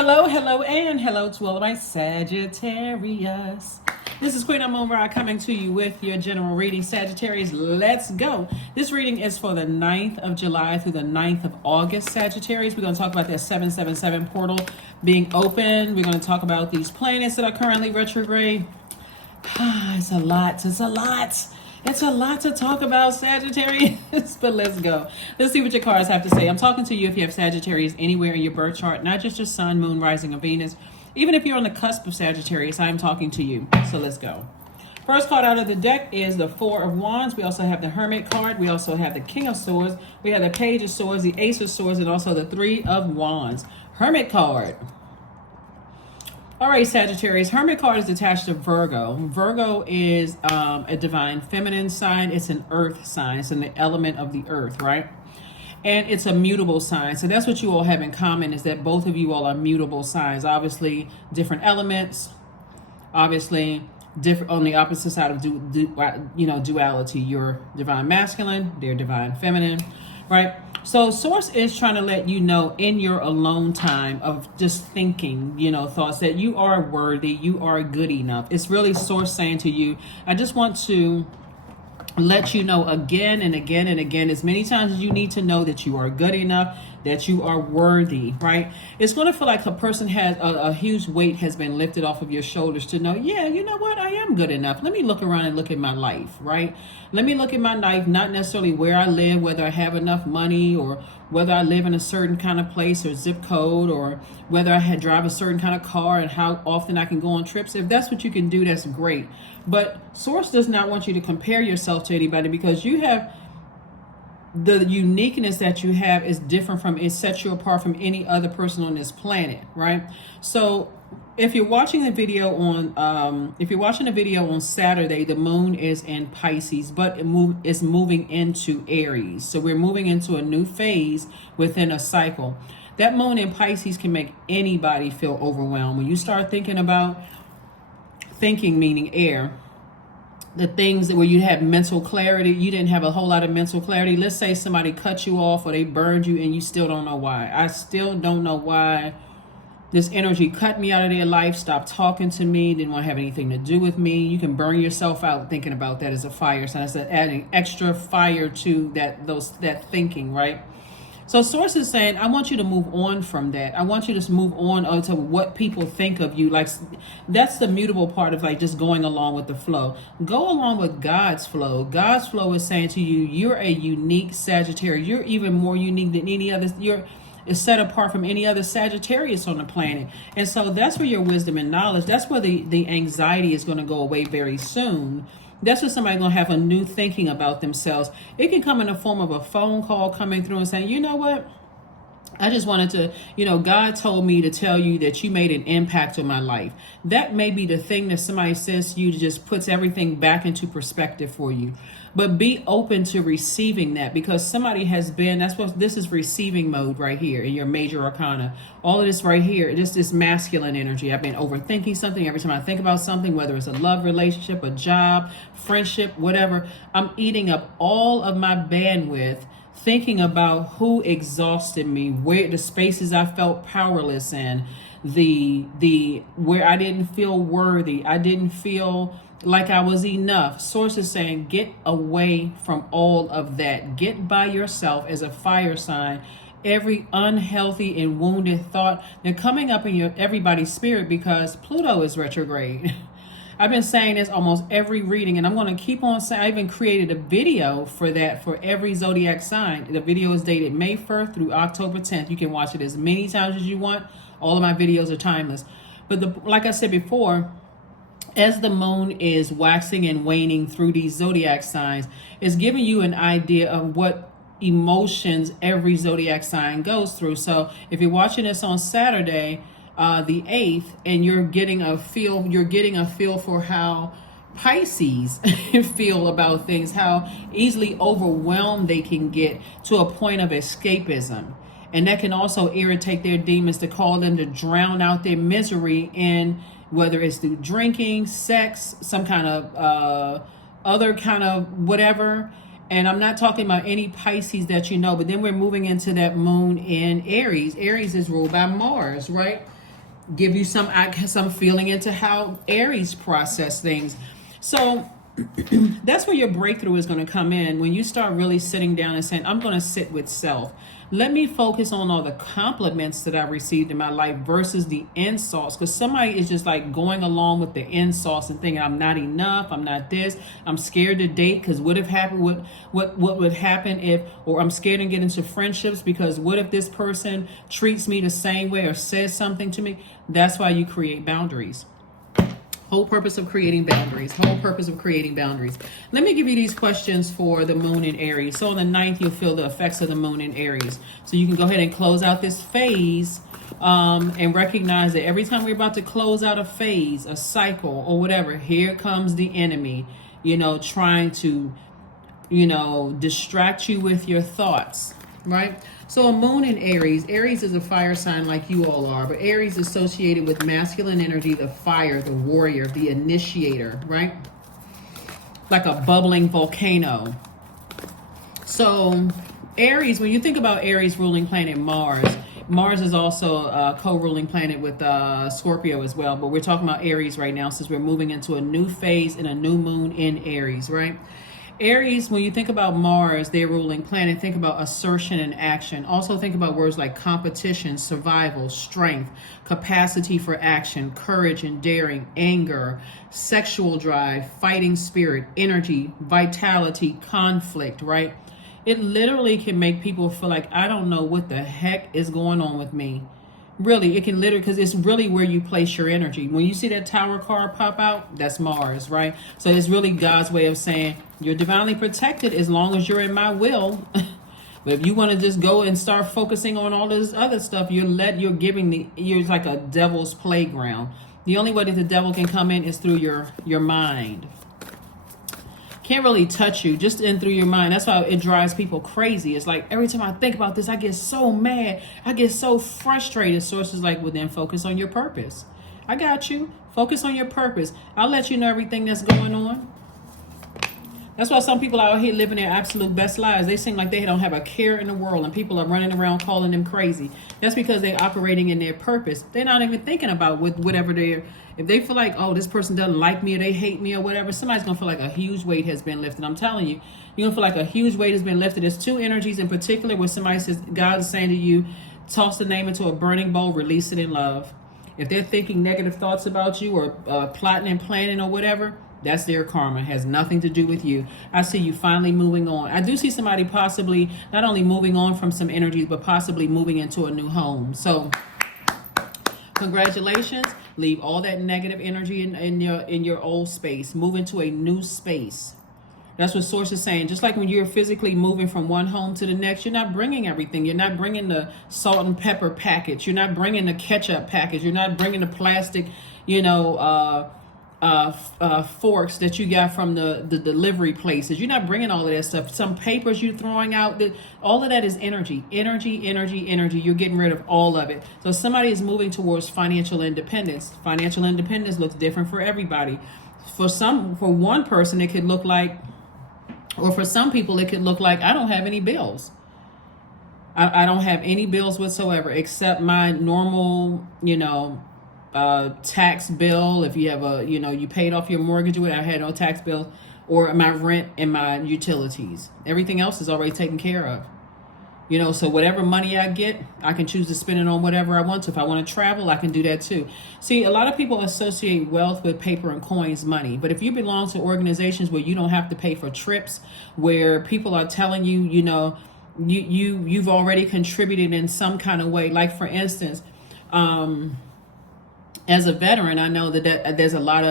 Hello, and hello to all of my Sagittarius. This is Queen Amun Ra coming to you with your general reading. Sagittarius, let's go. This reading is for the 9th of July through the 9th of August, Sagittarius. We're going to talk about that 777 portal being open. We're going to talk about these planets that are currently retrograde. It's a lot. It's a lot to talk about, Sagittarius, but let's go. Let's see what your cards have to say. I'm talking to you if you have Sagittarius anywhere in your birth chart, not just your sun, moon, rising, or Venus. Even if you're on the cusp of Sagittarius, I am talking to you. So let's go. First card out of the deck is the Four of Wands. We also have the Hermit card. We also have the King of Swords. We have the Page of Swords, the Ace of Swords, and also the Three of Wands. Hermit card. All right, Sagittarius. Hermit card is attached to Virgo. Virgo is a divine feminine sign. It's an earth sign. It's in the element of the earth, right? And it's a mutable sign. So that's what you all have in common, is that both of you all are mutable signs. Obviously, different elements. Obviously, different on the opposite side of duality. You're divine masculine. They're divine feminine, right? So Source is trying to let you know in your alone time of just thinking, thoughts, that you are worthy, you are good enough. It's really Source saying to you, I just want to let you know again and again and again, as many times as you need to know, that you are good enough, that you are worthy, right? It's going to feel like a person has a huge weight has been lifted off of your shoulders to know, yeah, you know what? I am good enough. Let me look around and look at my life, right? Let me look at my life, not necessarily where I live, whether I have enough money, or whether I live in a certain kind of place or zip code, or whether I drive a certain kind of car and how often I can go on trips. If that's what you can do, that's great. But Source does not want you to compare yourself to anybody, because you have the uniqueness that you have is different from, it sets you apart from any other person on this planet, right? So if you're watching the video on Saturday, the moon is in Pisces, but it's moving into Aries. So we're moving into a new phase within a cycle. That moon in Pisces can make anybody feel overwhelmed. When you start thinking meaning air, the things that where you have mental clarity, you didn't have a whole lot of mental clarity. Let's say somebody cut you off or they burned you and you still don't know why. I still don't know why this energy cut me out of their life, stopped talking to me, didn't want to have anything to do with me. You can burn yourself out thinking about that as a fire sign. It's adding extra fire to that thinking, right? So Source is saying, I want you to move on from that. I want you to move on to what people think of you. Like, that's the mutable part of like just going along with the flow. Go along with God's flow. God's flow is saying to you, you're a unique Sagittarius. You're even more unique than any other. You're set apart from any other Sagittarius on the planet. And so that's where your wisdom and knowledge, that's where the anxiety is going to go away very soon. That's when somebody's going to have a new thinking about themselves. It can come in the form of a phone call coming through and saying, you know what? I just wanted to, God told me to tell you that you made an impact on my life. That may be the thing that somebody says to you that just puts everything back into perspective for you. But be open to receiving that, because somebody has been, this is receiving mode right here in your major arcana. All of this right here, just this masculine energy. I've been overthinking something. Every time I think about something, whether it's a love relationship, a job, friendship, whatever, I'm eating up all of my bandwidth thinking about who exhausted me, where the spaces I felt powerless in, the where I didn't feel worthy, I didn't feel like I was enough. Source is saying, get away from all of that. Get by yourself as a fire sign. Every unhealthy and wounded thought, they're coming up in everybody's spirit, because Pluto is retrograde. I've been saying this almost every reading, and I'm going to keep on saying, I even created a video for that for every zodiac sign. The video is dated May 1st through October 10th. You can watch it as many times as you want. All of my videos are timeless. But like I said before, as the moon is waxing and waning through these zodiac signs, it's giving you an idea of what emotions every zodiac sign goes through. So if you're watching this on Saturday, the 8th, and you're getting a feel for how Pisces feel about things, how easily overwhelmed they can get to a point of escapism. And that can also irritate their demons to call them to drown out their misery in, whether it's through drinking, sex, some kind of other kind of whatever. And I'm not talking about any Pisces that but then we're moving into that moon in Aries. Aries is ruled by Mars, right? give you some feeling into how Aries process things. So that's where your breakthrough is going to come in, when you start really sitting down and saying, I'm going to sit with self. Let me focus on all the compliments that I received in my life versus the insults. Because somebody is just like going along with the insults and thinking, I'm not enough, I'm not this, I'm scared to date because what if happened, what would happen if, or I'm scared to get into friendships because what if this person treats me the same way or says something to me. That's why you create boundaries. Whole purpose of creating boundaries. Whole purpose of creating boundaries. Let me give you these questions for the moon in Aries. So on the 9th, you'll feel the effects of the moon in Aries. So you can go ahead and close out this phase and recognize that every time we're about to close out a phase, a cycle, or whatever, here comes the enemy, trying to, distract you with your thoughts, right? So a moon in Aries. Aries is a fire sign like you all are, but Aries is associated with masculine energy, the fire, the warrior, the initiator, right? Like a bubbling volcano. So Aries, when you think about Aries ruling planet Mars, Mars is also a co-ruling planet with Scorpio as well, but we're talking about Aries right now since we're moving into a new phase and a new moon in Aries, right? Aries, when you think about Mars, their ruling planet, think about assertion and action. Also think about words like competition, survival, strength, capacity for action, courage and daring, anger, sexual drive, fighting spirit, energy, vitality, conflict, right? It literally can make people feel like, I don't know what the heck is going on with me. Really, it can literally, because it's really where you place your energy. When you see that tower card pop out, that's Mars, right? So it's really God's way of saying, you're divinely protected as long as you're in my will. But if you want to just go and start focusing on all this other stuff, you're like a devil's playground. The only way that the devil can come in is through your mind. Can't really touch you, just in through your mind. That's why it drives people crazy. It's like every time I think about this, I get so mad, I get so frustrated. Sources like, well, then focus on your purpose. I got you. Focus on your purpose. I'll let you know everything that's going on. That's why some people out here living their absolute best lives. They seem like they don't have a care in the world, and people are running around calling them crazy. That's because they're operating in their purpose. They're not even thinking about whatever they're. If they feel like, oh, this person doesn't like me or they hate me or whatever, somebody's going to feel like a huge weight has been lifted. I'm telling you, you're going to feel like a huge weight has been lifted. There's two energies in particular where somebody says, God is saying to you, toss the name into a burning bowl, release it in love. If they're thinking negative thoughts about you or plotting and planning or whatever, that's their karma. It has nothing to do with you. I see you finally moving on. I do see somebody possibly not only moving on from some energies, but possibly moving into a new home. So congratulations. Leave all that negative energy in your old space. Move into a new space. That's what Source is saying. Just like when you're physically moving from one home to the next, you're not bringing everything. You're not bringing the salt and pepper package. You're not bringing the ketchup package. You're not bringing the plastic, forks that you got from the delivery places. You're not bringing all of that stuff. Some papers you're throwing out, all of that is energy. You're getting rid of all of it. So somebody is moving towards financial independence. Financial independence looks different for everybody. For one person it could look like, or for some people it could look like, I don't have any bills. I don't have any bills whatsoever except my normal, tax bill. If you have you paid off your mortgage, I had no tax bill, or my rent and my utilities. Everything else is already taken care of. So whatever money I get, I can choose to spend it on whatever I want to. If I want to travel, I can do that too. See, a lot of people associate wealth with paper and coins, money. But if you belong to organizations where you don't have to pay for trips, where people are telling you, you've already contributed in some kind of way. Like for instance, as a veteran, I know that there's a lot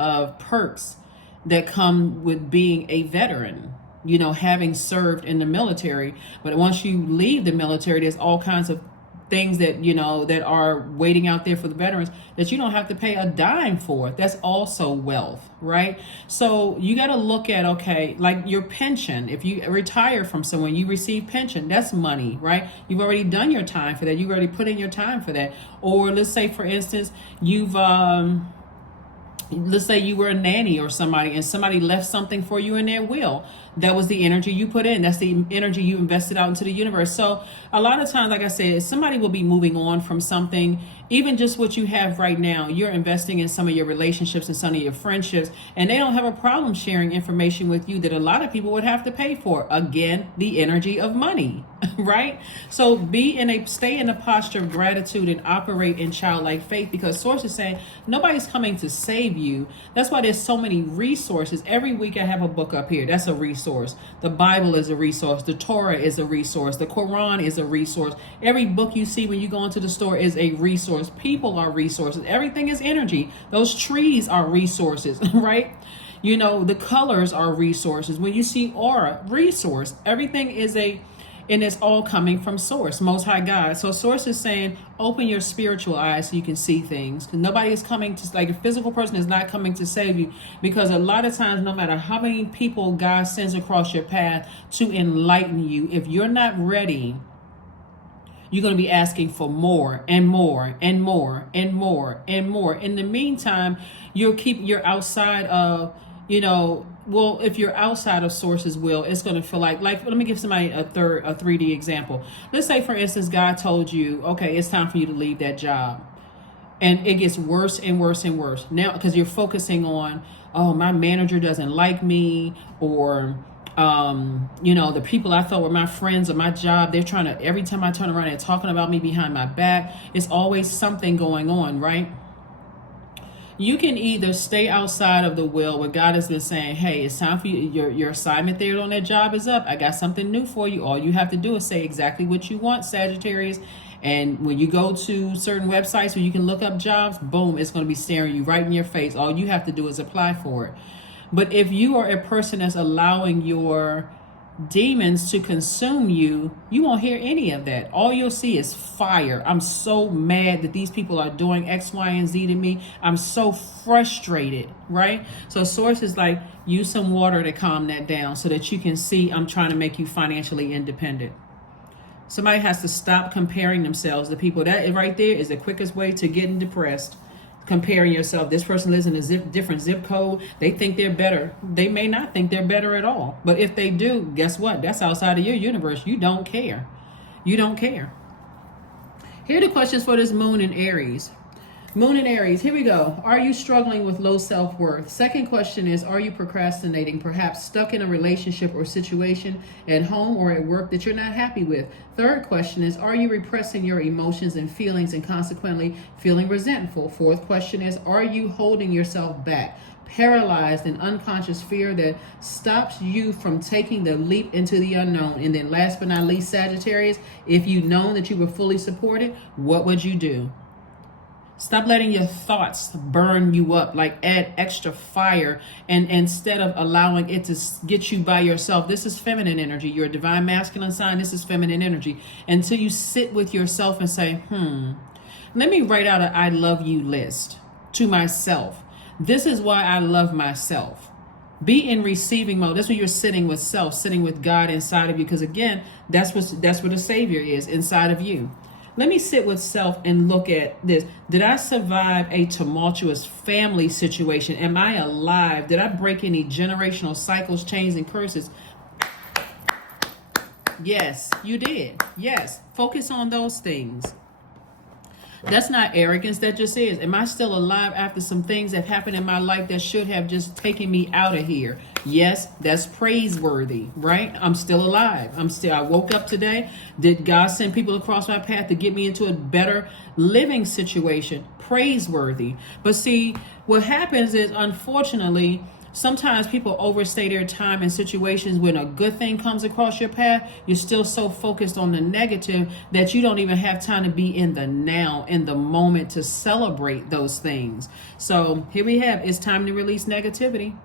of perks that come with being a veteran, having served in the military. But once you leave the military, there's all kinds of things that, that are waiting out there for the veterans that you don't have to pay a dime for. That's also wealth, right? So you got to look at, okay, like your pension. If you retire from someone, you receive pension. That's money, right? You've already done your time for that. You've already put in your time for that. Or let's say, for instance, let's say you were a nanny or somebody, and somebody left something for you in their will. That was the energy you put in. That's the energy you invested out into the universe. So a lot of times, like I said, somebody will be moving on from something, Even just what you have right now, you're investing in some of your relationships and some of your friendships, and they don't have a problem sharing information with you that a lot of people would have to pay for. Again, the energy of money, right? So stay in a posture of gratitude and operate in childlike faith, because Source is saying nobody's coming to save you. That's why there's so many resources. Every week I have a book up here. That's a resource. The Bible is a resource. The Torah is a resource. The Quran is a resource. Every book you see when you go into the store is a resource. People are resources. Everything is energy. Those trees are resources, right? You know, the colors are resources. When you see aura, resource. Everything is and it's all coming from Source, Most High God. So Source is saying, open your spiritual eyes so you can see things. Nobody is coming to, like, a physical person is not coming to save you, because a lot of times, no matter how many people God sends across your path to enlighten you, if you're not ready, you're going to be asking for more and more and more and more and more. In the meantime, you're outside of, well, if you're outside of Source's will, it's going to feel like let me give somebody a 3D example. Let's say, for instance, God told you, okay, it's time for you to leave that job. And it gets worse and worse and worse. Now, because you're focusing on, oh, my manager doesn't like me, or the people I thought were my friends or my job, they're trying to, every time I turn around, they're talking about me behind my back. It's always something going on, right? You can either stay outside of the will where God has been saying, hey, it's time for you, your assignment there on that job is up. I got something new for you. All you have to do is say exactly what you want, Sagittarius. And when you go to certain websites where you can look up jobs, boom, it's going to be staring you right in your face. All you have to do is apply for it. But if you are a person that's allowing your demons to consume you, you won't hear any of that. All you'll see is fire. I'm so mad that these people are doing X, Y, and Z to me. I'm so frustrated, right? So Source is like, use some water to calm that down so that you can see I'm trying to make you financially independent. Somebody has to stop comparing themselves to people. That right there is the quickest way to getting depressed. Comparing yourself. This person lives in a different zip code. They think they're better. They may not think they're better at all. But if they do, guess what? That's outside of your universe. You don't care. You don't care. Here are the questions for this moon in Aries. Moon in Aries, here we go. Are you struggling with low self-worth? Second question is, are you procrastinating, perhaps stuck in a relationship or situation at home or at work that you're not happy with? Third question is, are you repressing your emotions and feelings and consequently feeling resentful? Fourth question is, are you holding yourself back, paralyzed in unconscious fear that stops you from taking the leap into the unknown? And then last but not least, Sagittarius, if you'd known that you were fully supported, what would you do? Stop letting your thoughts burn you up, like add extra fire, and instead of allowing it to get you by yourself. This is feminine energy. You're a divine masculine sign. This is feminine energy. Until you sit with yourself and say, let me write out an I love you list to myself. This is why I love myself. Be in receiving mode. That's when you're sitting with self, sitting with God inside of you. Because again, that's what the Savior is inside of you. Let me sit with self and look at this. Did I survive a tumultuous family situation? Am I alive? Did I break any generational cycles, chains, and curses? Yes, you did. Yes. Focus on those things. That's not arrogance. That just is. Am I still alive after some things that happened in my life that should have just taken me out of here? Yes, that's praiseworthy, right? I'm still alive. I woke up today. Did God send people across my path to get me into a better living situation? Praiseworthy. But see, what happens is, unfortunately, sometimes people overstay their time in situations when a good thing comes across your path. You're still so focused on the negative that you don't even have time to be in the now, in the moment, to celebrate those things. So here we have, it's time to release negativity.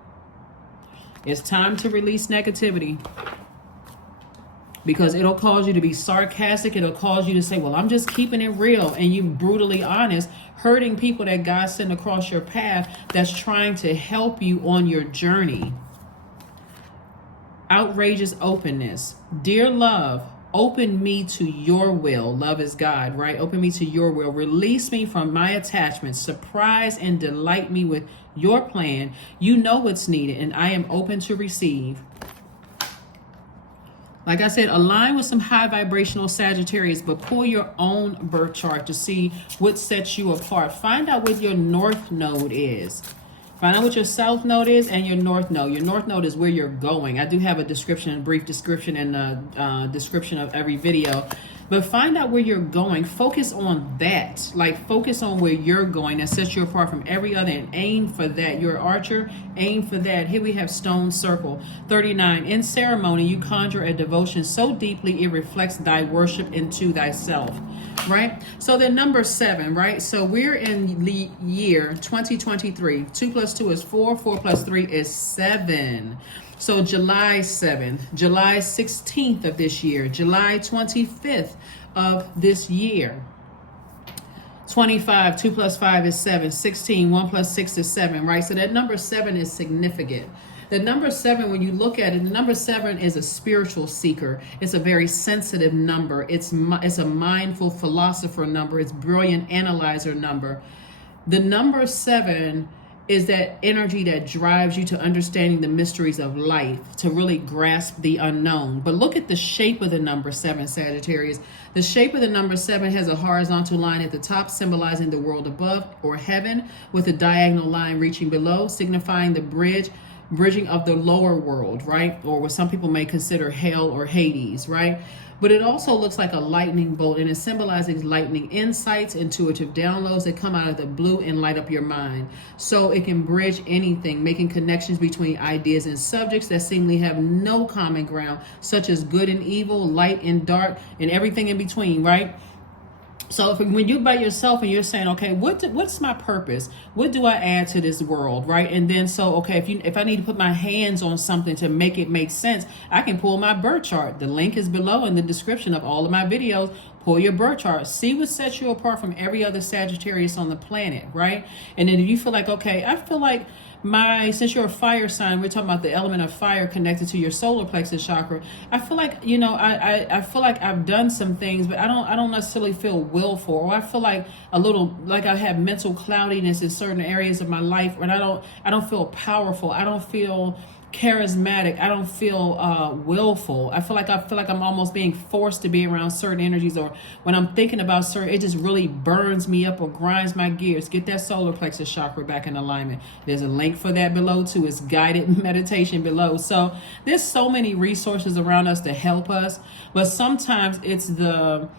It's time to release negativity. Because it'll cause you to be sarcastic. It'll cause you to say, well, I'm just keeping it real. And you brutally honest, hurting people that God sent across your path that's trying to help you on your journey. Outrageous openness. Dear love, open me to your will. Love is God, right? Open me to your will. Release me from my attachments. Surprise and delight me with your plan. You know what's needed, and I am open to receive. Like I said, align with some high vibrational Sagittarius, but pull your own birth chart to see what sets you apart. Find out what your north node is. Find out what your south node is and your north node. Your north node is where you're going. I do have a description, a brief description in the description of every video. But find out where you're going. Focus on that. Like, focus on where you're going. That sets you apart from every other, and aim for that. You're an archer. Aim for that. Here we have stone circle. 39. In ceremony, you conjure a devotion so deeply it reflects thy worship into thyself. Right? So the number 7, right? So we're in the year 2023. 2 plus 2 is 4. 4 plus 3 is 7. So July 7th, July 16th of this year, July 25th of this year. 25, 2 plus 5 is 7. 16, 1 plus 6 is 7, right? So that number 7 is significant. The number 7, when you look at it, the number 7 is a spiritual seeker. It's a very sensitive number. It's a mindful philosopher number. It's brilliant analyzer number. The number 7 is that energy that drives you to understanding the mysteries of life, to really grasp the unknown. But look at the shape of the number 7, Sagittarius. The shape of the number 7 has a horizontal line at the top, symbolizing the world above, or heaven, with a diagonal line reaching below, signifying the bridging of the lower world, right? Or what some people may consider hell or Hades, right? But it also looks like a lightning bolt, and it symbolizes lightning insights, intuitive downloads that come out of the blue and light up your mind. So it can bridge anything, making connections between ideas and subjects that seemingly have no common ground, such as good and evil, light and dark, and everything in between, right? So when you're by yourself and you're saying, okay, what's my purpose? What do I add to this world, right? And then if I need to put my hands on something to make it make sense, I can pull my birth chart. The link is below in the description of all of my videos. Pull your birth chart. See what sets you apart from every other Sagittarius on the planet, right? And then if you feel like, okay, I feel like since you're a fire sign, we're talking about the element of fire connected to your solar plexus chakra. I feel like, I feel like I've done some things, but I don't necessarily feel willful, or I feel like a little, like I have mental cloudiness in certain areas of my life, and I don't feel powerful. I don't feel charismatic. I don't feel willful. I feel like I'm almost being forced to be around certain energies, or when I'm thinking about certain, it just really burns me up or grinds my gears. Get that solar plexus chakra back in alignment. There's a link for that below too. It's guided meditation below. So there's so many resources around us to help us, but sometimes it's the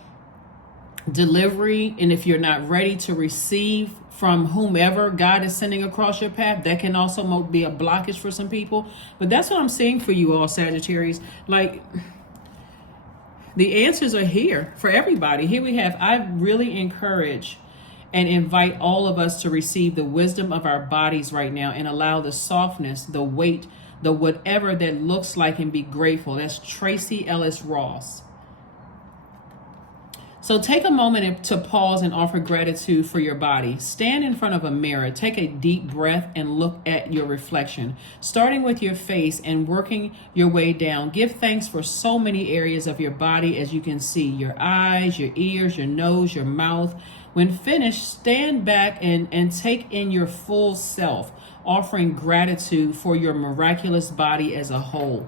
delivery, and if you're not ready to receive from whomever God is sending across your path, that can also be a blockage for some people. But that's what I'm seeing for you all, Sagittarius. Like, the answers are here for everybody. Here we have, I really encourage and invite all of us to receive the wisdom of our bodies right now, and allow the softness, the weight, the whatever that looks like, and be grateful. That's Tracy Ellis Ross. So take a moment to pause and offer gratitude for your body. Stand in front of a mirror, take a deep breath, and look at your reflection. Starting with your face and working your way down, give thanks for so many areas of your body, as you can see: your eyes, your ears, your nose, your mouth. When finished, stand back and take in your full self, offering gratitude for your miraculous body as a whole.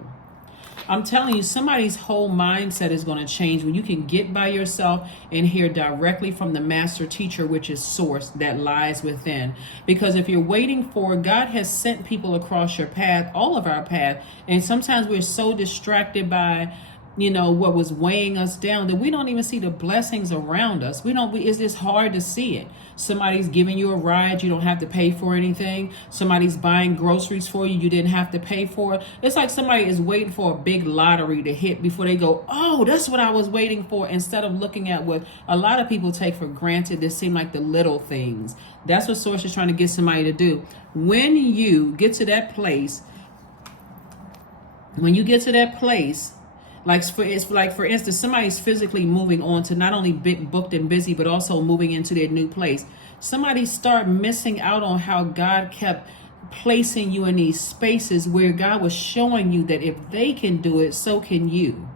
I'm telling you, somebody's whole mindset is going to change when you can get by yourself and hear directly from the master teacher, which is source that lies within. Because if you're waiting for, God has sent people across your path, all of our path, and sometimes we're so distracted by what was weighing us down that we don't even see the blessings around us. It's just hard to see it. Somebody's giving you a ride, you don't have to pay for anything. Somebody's buying groceries for you, you didn't have to pay for it. It's like somebody is waiting for a big lottery to hit before they go, oh, that's what I was waiting for, instead of looking at what a lot of people take for granted that seem like the little things. That's what Source is trying to get somebody to do. When you get to that place, for instance, somebody's physically moving on to not only big booked and busy, but also moving into their new place. Somebody start missing out on how God kept placing you in these spaces where God was showing you that if they can do it, so can you.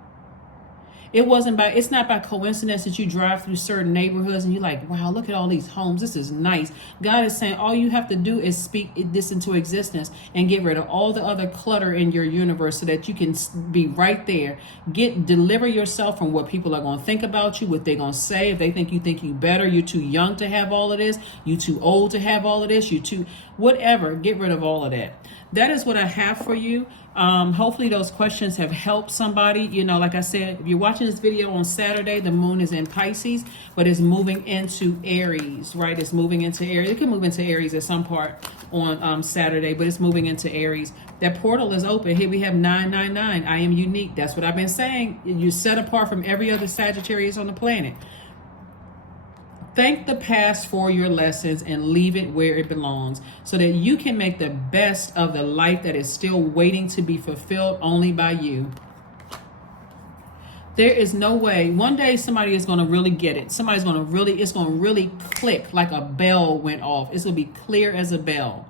It wasn't by, it's not by coincidence that you drive through certain neighborhoods and you're like, wow, look at all these homes. This is nice. God is saying all you have to do is speak this into existence and get rid of all the other clutter in your universe so that you can be right there. Deliver yourself from what people are going to think about you, what they're going to say. If they think you better, you're too young to have all of this. You too old to have all of this. You too, whatever. Get rid of all of that. That is what I have for you. Hopefully those questions have helped somebody. You know, like I said, if you're watching this video on Saturday, the moon is in Pisces, but it's moving into Aries, right? It's moving into Aries. It can move into Aries at some part on Saturday, but it's moving into Aries. That portal is open. Here we have 999. I am unique. That's what I've been saying. You're set apart from every other Sagittarius on the planet. Thank the past for your lessons and leave it where it belongs so that you can make the best of the life that is still waiting to be fulfilled only by you. There is no way. One day somebody is going to really get it. Somebody's going to really, it's going to really click like a bell went off. It's going to be clear as a bell.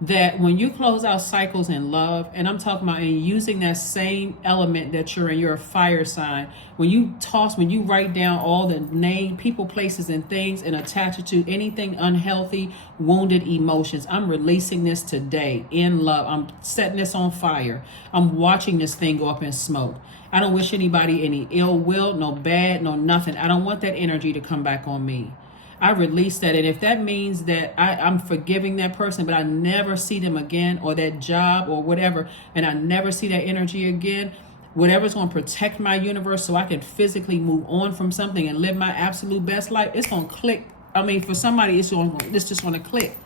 That when you close out cycles in love, and I'm talking about in using that same element that you're a fire sign, when you write down all the name, people, places, and things and attach it to anything unhealthy, wounded emotions, I'm releasing this today in love. I'm setting this on fire. I'm watching this thing go up in smoke. I don't wish anybody any ill will, no bad, no nothing. I don't want that energy to come back on me. I release that. And if that means that I'm forgiving that person, but I never see them again, or that job or whatever, and I never see that energy again, whatever's going to protect my universe so I can physically move on from something and live my absolute best life, it's going to click. I mean, for somebody, it's just going to click.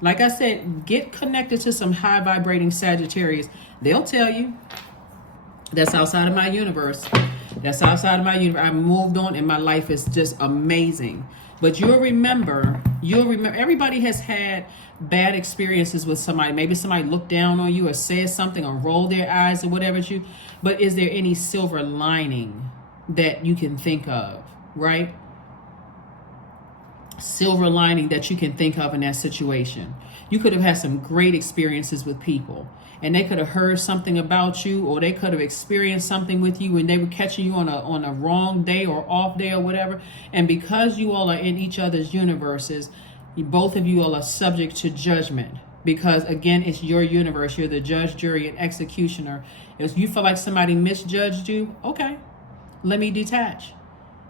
Like I said, get connected to some high vibrating Sagittarius. They'll tell you that's outside of my universe. That's outside of my universe. I moved on and my life is just amazing. But you'll remember, everybody has had bad experiences with somebody. Maybe somebody looked down on you or said something or rolled their eyes or whatever but is there any silver lining that you can think of, right? Silver lining that you can think of in that situation. You could have had some great experiences with people, and they could have heard something about you, or they could have experienced something with you and they were catching you on a wrong day or off day or whatever. And because you all are in each other's universes, both of you all are subject to judgment. Because again, it's your universe. You're the judge, jury, and executioner. If you feel like somebody misjudged you, okay, let me detach.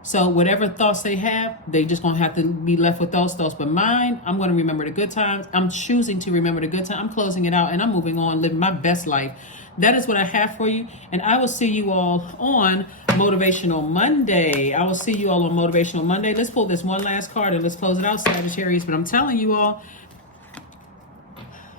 So whatever thoughts they have, they just gonna have to be left with those thoughts. But mine, I'm gonna remember the good times. I'm choosing to remember the good times. I'm closing it out and I'm moving on, living my best life. That is what I have for you. And I will see you all on Motivational Monday. I will see you all on Motivational Monday. Let's pull this one last card and let's close it out, Sagittarius. But I'm telling you all,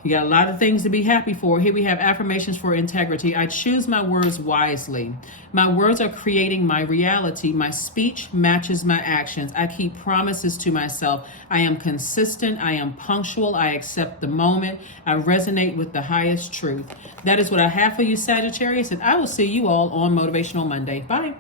you got a lot of things to be happy for. Here we have affirmations for integrity. I choose my words wisely. My words are creating my reality. My speech matches my actions. I keep promises to myself. I am consistent. I am punctual. I accept the moment. I resonate with the highest truth. That is what I have for you, Sagittarius, and I will see you all on Motivational Monday. Bye.